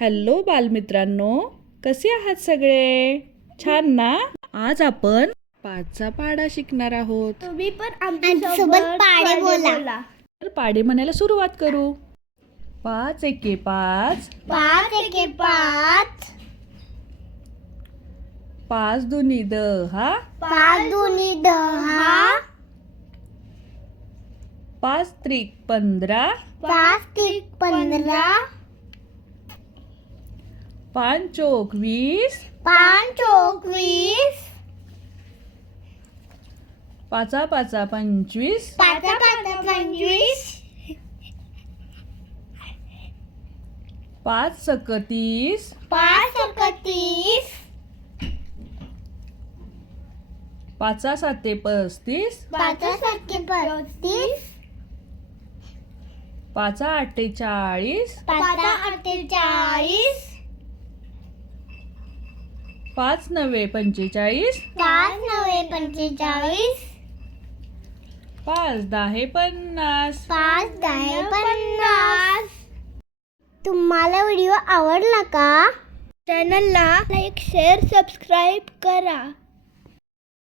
Hello बालमित्रांनो, कसे आहात सगळे? छान ना? आज आपण 5चा पाढा शिकणार आहोत. तुम्ही पण आमच्यासोबत पाढे बोला. तर पाढे म्हणायला सुरुवात करू. 5 एके 5, 5 एके 5, 5 दुनी 10, 5 दुनी 10, 5 त्रिक 15, 5 त्रिक 15, 5 चोक 20, 5 चोक 20, 5 5 25, 5 5 25, 5 सक 30, 5 सक 30, 5 7 35, 5 7 35, 5 8 40, 5 8 40, 5 9 45, 5 9 45, 5 10 50. 5 10 50. तुम्हाला व्हिडिओ आवडला का? चॅनलला लाईक शेअर सबस्क्राईब करा.